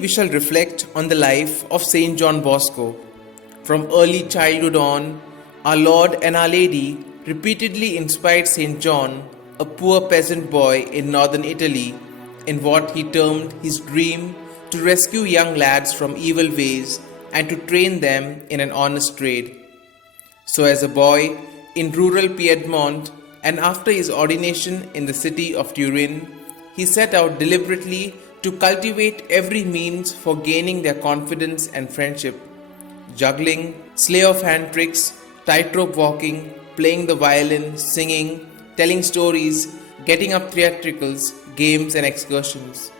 we shall reflect on the life of St John Bosco. From early childhood on, our Lord and Our Lady repeatedly inspired St John, a poor peasant boy in northern Italy, in what he termed his dream to rescue young lads from evil ways and to train them in an honest trade. So, as a boy in rural Piedmont and after his ordination in the city of Turin, he set out deliberately to cultivate every means for gaining their confidence and friendship. Juggling, sleight of hand tricks, tightrope walking, playing the violin, singing, telling stories, getting up theatricals, games, and excursions.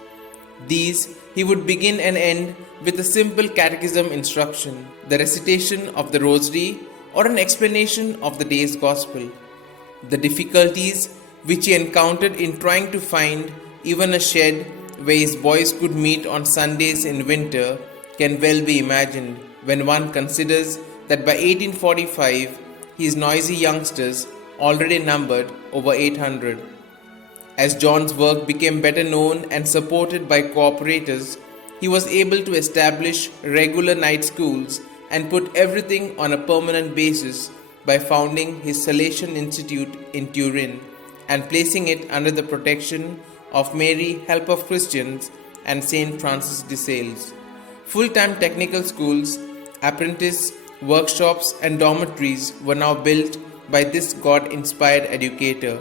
These he would begin and end with a simple catechism instruction, the recitation of the rosary, or an explanation of the day's gospel. The difficulties which he encountered in trying to find even a shed where his boys could meet on Sundays in winter can well be imagined when one considers that by 1845 his noisy youngsters already numbered over 800. As John's work became better known and supported by cooperators, he was able to establish regular night schools and put everything on a permanent basis by founding his Salesian Institute in Turin and placing it under the protection of Mary, Help of Christians, and St. Francis de Sales. Full-time technical schools, apprentice workshops, and dormitories were now built by this God-inspired educator.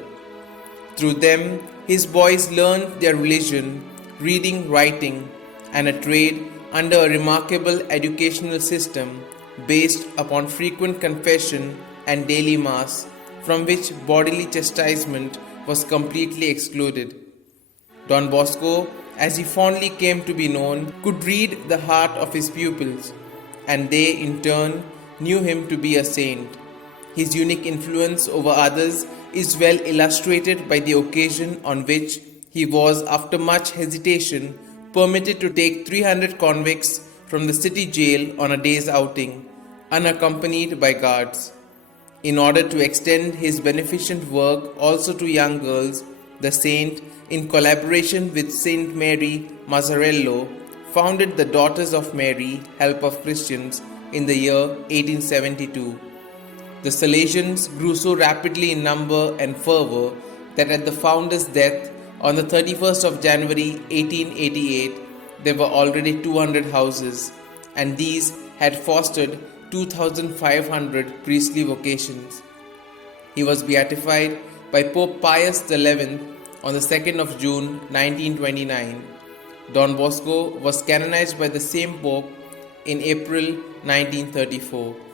Through them, his boys learned their religion, reading, writing, and a trade under a remarkable educational system based upon frequent confession and daily mass, from which bodily chastisement was completely excluded. Don Bosco, as he fondly came to be known, could read the heart of his pupils, and they in turn knew him to be a saint. His unique influence over others is well illustrated by the occasion on which he was, after much hesitation, permitted to take 300 convicts from the city jail on a day's outing, unaccompanied by guards. In order to extend his beneficent work also to young girls, the saint, in collaboration with Saint Mary Mazzarello, founded the Daughters of Mary, Help of Christians, in the year 1872. The Salesians grew so rapidly in number and fervor that at the founder's death on the 31st of January 1888, there were already 200 houses, and these had fostered 2,500 priestly vocations. He was beatified by Pope Pius XI on the 2nd of June 1929. Don Bosco was canonized by the same Pope in April 1934.